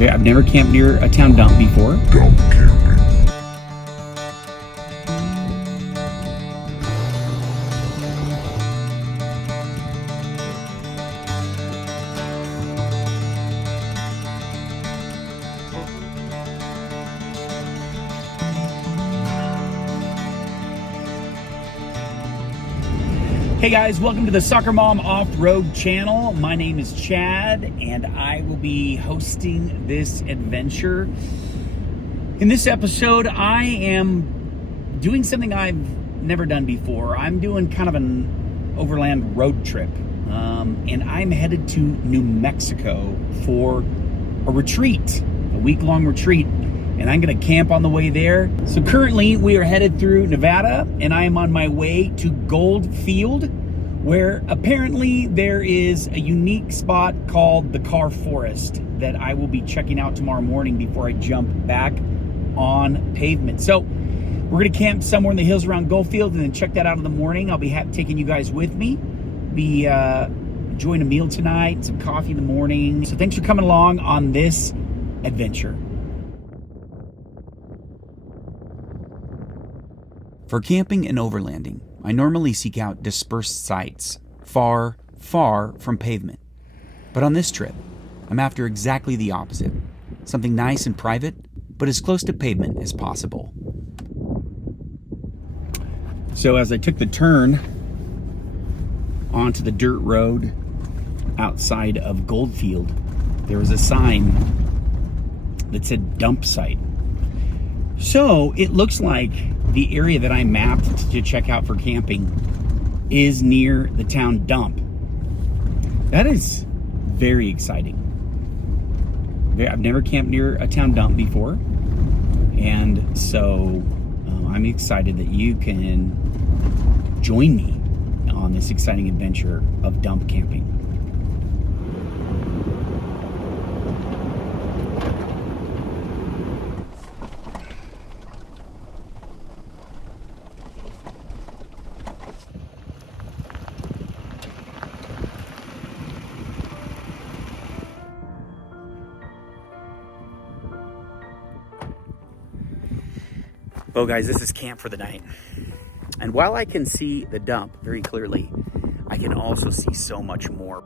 I've never camped near a town dump before. Dump camping. Hey guys, welcome to the Soccer Mom Off-Road channel. My name is Chad and I will be hosting this adventure. In this episode, I am doing something I've never done before. I'm doing kind of an overland road trip. And I'm headed to New Mexico for a retreat, a week-long retreat. And I'm gonna camp on the way there. So currently we are headed through Nevada and I am on my way to Goldfield, where apparently there is a unique spot called the Car Forest that I will be checking out tomorrow morning before I jump back on pavement. So we're gonna camp somewhere in the hills around Goldfield and then check that out in the morning. I'll be taking you guys with me. Be enjoying a meal tonight, some coffee in the morning. So thanks for coming along on this adventure. For camping and overlanding, I normally seek out dispersed sites, far, far from pavement. But on this trip, I'm after exactly the opposite. Something nice and private, but as close to pavement as possible. So as I took the turn onto the dirt road outside of Goldfield, there was a sign that said dump site. So it looks like the area that I mapped to check out for camping is near the town dump. That is very exciting. I've never camped near a town dump before. And so I'm excited that you can join me on this exciting adventure of dump camping. Well guys, this is camp for the night. And while I can see the dump very clearly, I can also see so much more.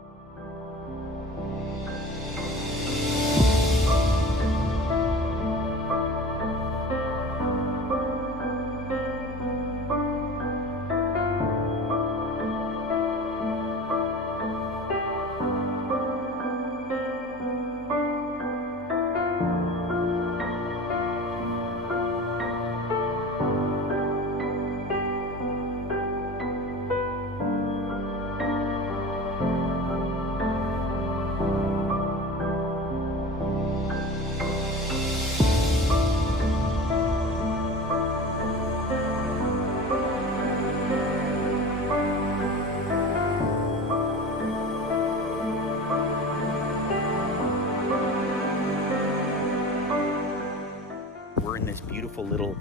We're in this beautiful little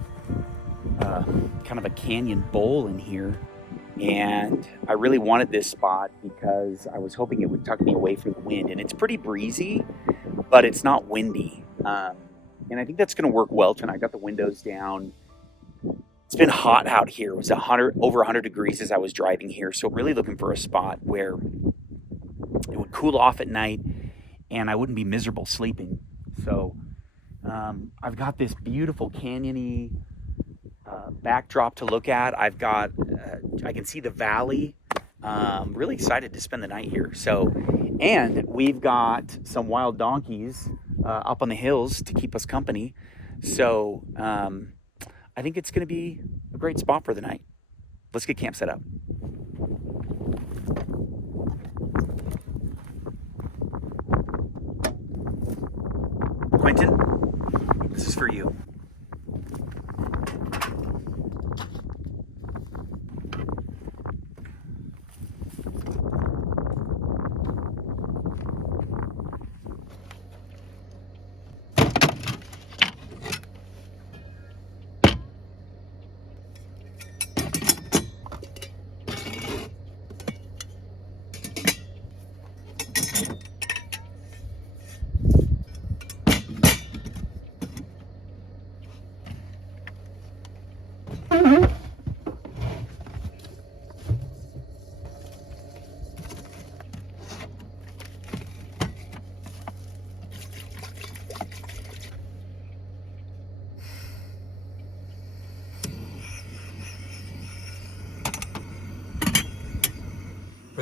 kind of a canyon bowl in here, and I really wanted this spot because I was hoping it would tuck me away from the wind. And it's pretty breezy, but it's not windy, and I think that's going to work well tonight. I got the windows down. It's been hot out here. It was over 100 degrees as I was driving here, so really looking for a spot where it would cool off at night and I wouldn't be miserable sleeping. So I've got this beautiful canyony backdrop to look at. I can see the valley. Really excited to spend the night here. So, and we've got some wild donkeys up on the hills to keep us company. So I think it's going to be a great spot for the night. Let's get camp set up. Quentin, this is for you.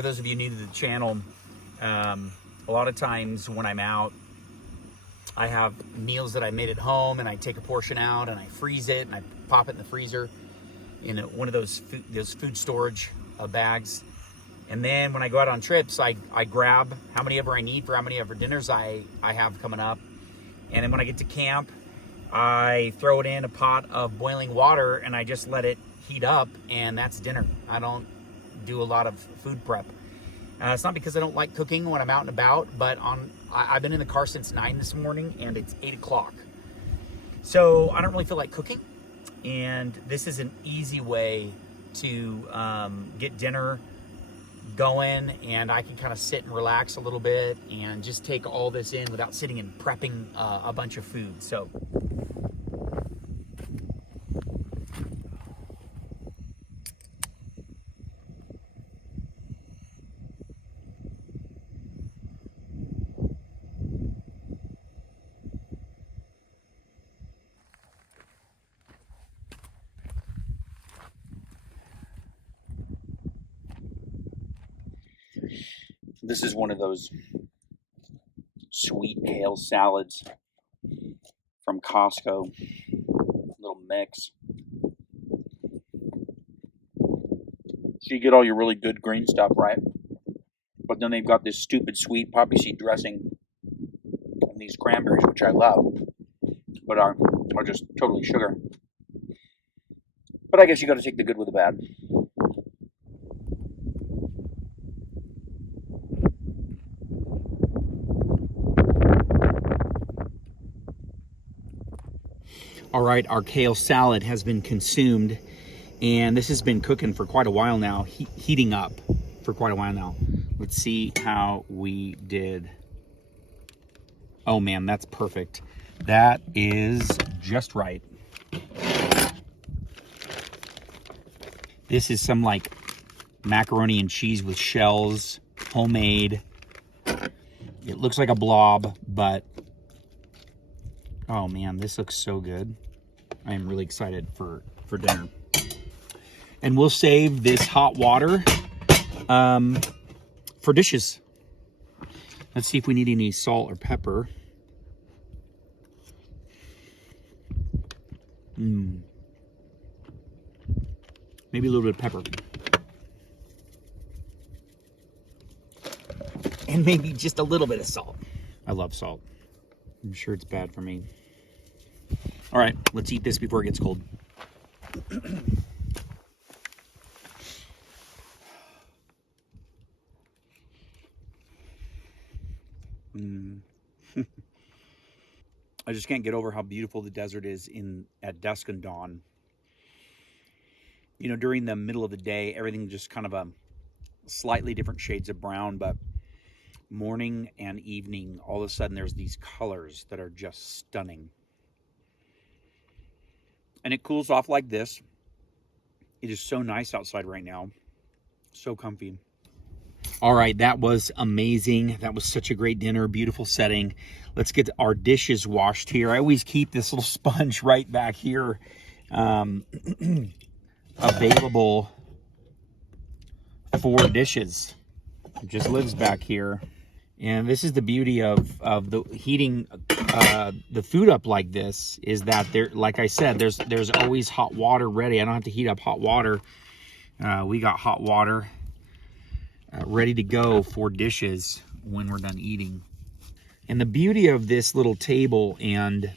for those of you new to the channel, a lot of times when I'm out, I have meals that I made at home, and I take a portion out and I freeze it and I pop it in the freezer in one of those food storage bags. And then when I go out on trips, I grab how many ever I need for how many ever dinners I have coming up. And then when I get to camp, I throw it in a pot of boiling water and I just let it heat up, and that's dinner. I don't do a lot of food prep. It's not because I don't like cooking when I'm out and about, but I've been in the car since 9 this morning and it's 8 o'clock. So I don't really feel like cooking. And this is an easy way to get dinner going, and I can kind of sit and relax a little bit and just take all this in without sitting and prepping a bunch of food. So this is one of those sweet kale salads from Costco, little mix. So you get all your really good green stuff, right? But then they've got this stupid sweet poppy seed dressing and these cranberries, which I love, but are just totally sugar. But I guess you got to take the good with the bad. All right, our kale salad has been consumed, and this has been cooking for quite a while now, heating up for quite a while now. Let's see how we did. Oh man, that's perfect. That is just right. This is some like macaroni and cheese with shells, homemade. It looks like a blob, but oh man, this looks so good. I am really excited for dinner. And we'll save this hot water for dishes. Let's see if we need any salt or pepper. Maybe a little bit of pepper. And maybe just a little bit of salt. I love salt. I'm sure it's bad for me. All right, let's eat this before it gets cold. I just can't get over how beautiful the desert is at dusk and dawn. You know, during the middle of the day, everything just kind of a slightly different shades of brown, but morning and evening, all of a sudden there's these colors that are just stunning. And it cools off like this. It is so nice outside right now. So comfy. All right, that was amazing. That was such a great dinner, beautiful setting. Let's get our dishes washed here. I always keep this little sponge right back here available for dishes. It just lives back here. And this is the beauty of the heating the food up like this, is that there, like I said, there's always hot water ready. I don't have to heat up hot water. We got hot water ready to go for dishes when we're done eating. And the beauty of this little table and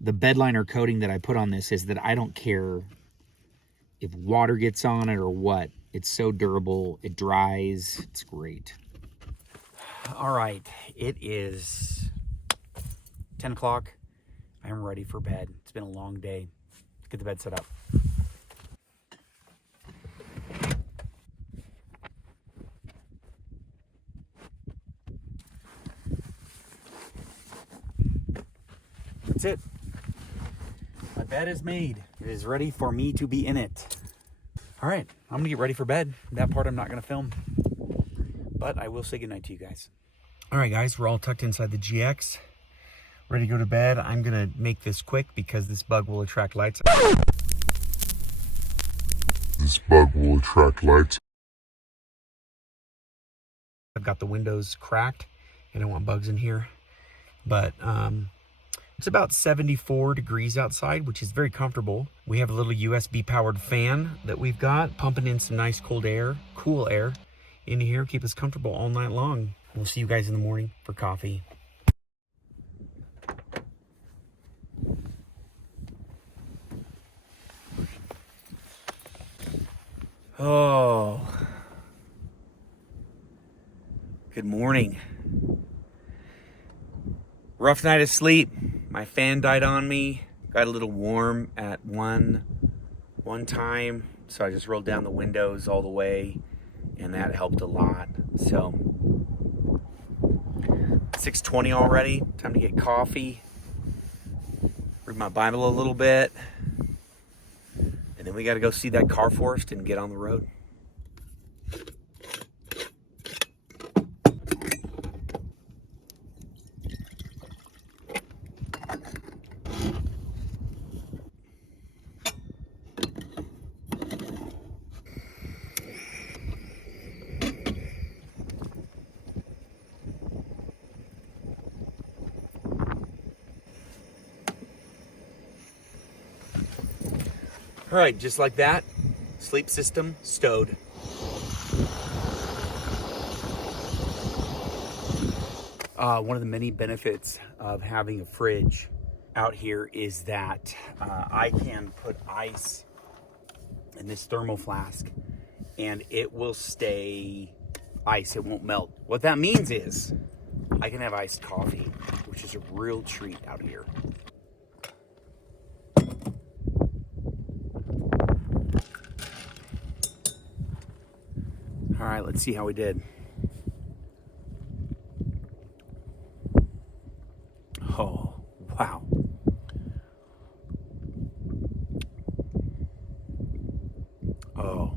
the bed liner coating that I put on this is that I don't care if water gets on it or what. It's so durable, it dries, it's great. All right, it is 10 o'clock. I'm ready for bed. It's been a long day. Let's get the bed set up. That's it. My bed is made. It is ready for me to be in it. All right, I'm gonna get ready for bed. That part I'm not gonna film, but I will say goodnight to you guys. All right, guys, we're all tucked inside the GX, ready to go to bed. I'm gonna make this quick because this bug will attract lights. got the windows cracked. I don't want bugs in here. But it's about 74 degrees outside, which is very comfortable. We have a little USB powered fan that we've got, pumping in some nice cool air in here, keep us comfortable all night long. We'll see you guys in the morning for coffee. Oh, good morning. Rough night of sleep. My fan died on me. Got a little warm at one time, so I just rolled down the windows all the way, and that helped a lot. So 6:20 already. Time to get coffee. Read my Bible a little bit. And then we got to go see that car forest and get on the road. All right, just like that, sleep system stowed. One of the many benefits of having a fridge out here is that I can put ice in this thermal flask and it will stay ice, it won't melt. What that means is I can have iced coffee, which is a real treat out here. All right, let's see how we did. Oh, wow. Oh,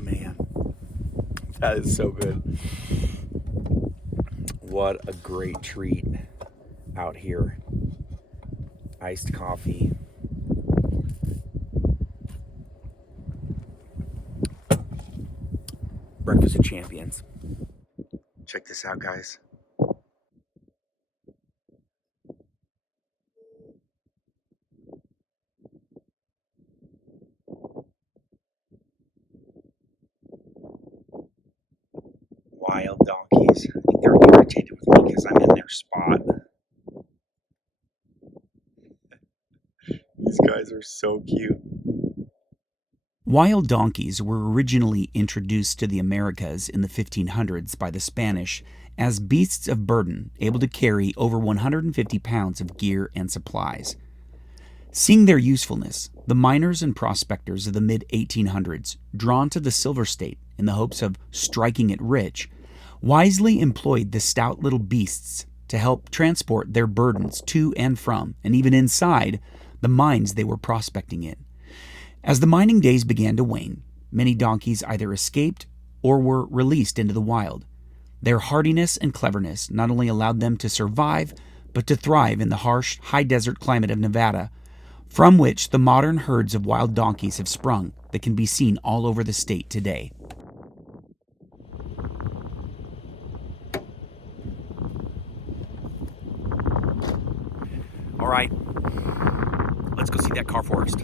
man. That is so good. What a great treat out here. Iced coffee. Breakfast of champions. Check this out, guys. Wild donkeys. I think they're irritated with me because I'm in their spot. These guys are so cute. Wild donkeys were originally introduced to the Americas in the 1500s by the Spanish as beasts of burden, able to carry over 150 pounds of gear and supplies. Seeing their usefulness, the miners and prospectors of the mid-1800s, drawn to the Silver State in the hopes of striking it rich, wisely employed the stout little beasts to help transport their burdens to and from, and even inside, the mines they were prospecting in. As the mining days began to wane, many donkeys either escaped or were released into the wild. Their hardiness and cleverness not only allowed them to survive, but to thrive in the harsh, high desert climate of Nevada, from which the modern herds of wild donkeys have sprung that can be seen all over the state today. All right, let's go see that car forest.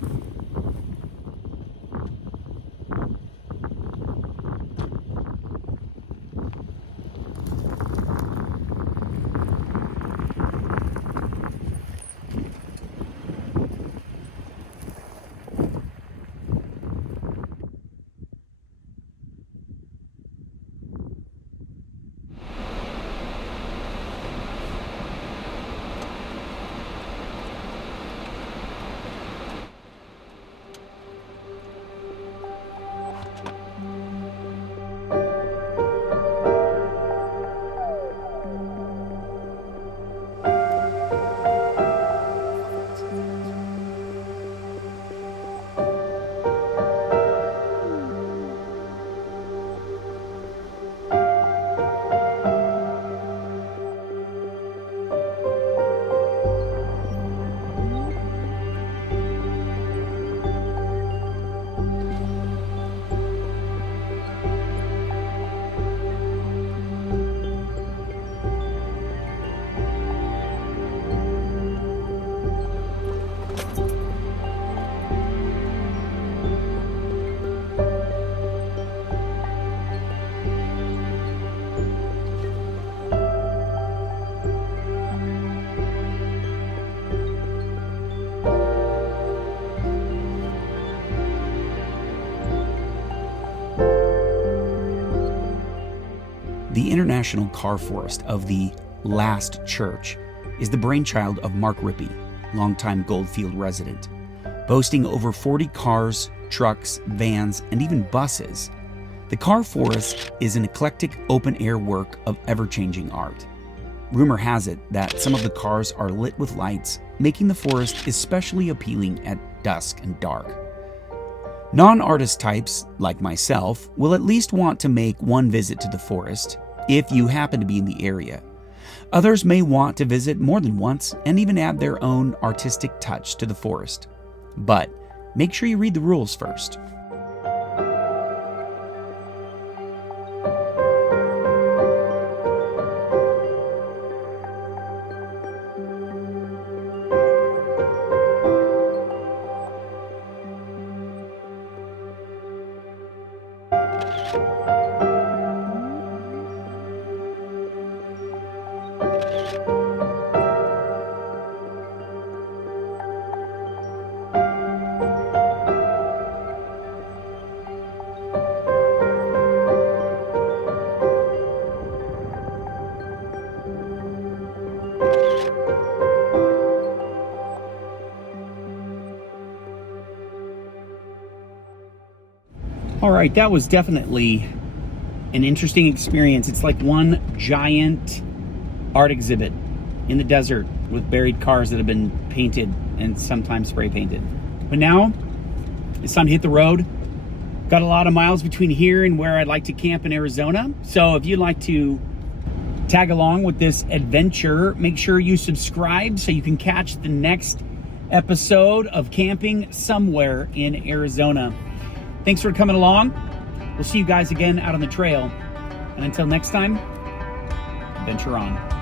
The International Car Forest of the Last Church is the brainchild of Mark Rippey, longtime Goldfield resident. Boasting over 40 cars, trucks, vans, and even buses, the Car Forest is an eclectic open-air work of ever-changing art. Rumor has it that some of the cars are lit with lights, making the forest especially appealing at dusk and dark. Non-artist types, like myself, will at least want to make one visit to the forest if you happen to be in the area. Others may want to visit more than once and even add their own artistic touch to the forest. But make sure you read the rules first. All right, that was definitely an interesting experience. It's like one giant art exhibit in the desert with buried cars that have been painted and sometimes spray painted. But now it's time to hit the road. Got a lot of miles between here and where I'd like to camp in Arizona. So if you'd like to tag along with this adventure, make sure you subscribe so you can catch the next episode of Camping Somewhere in Arizona. Thanks for coming along. We'll see you guys again out on the trail. And until next time, adventure on.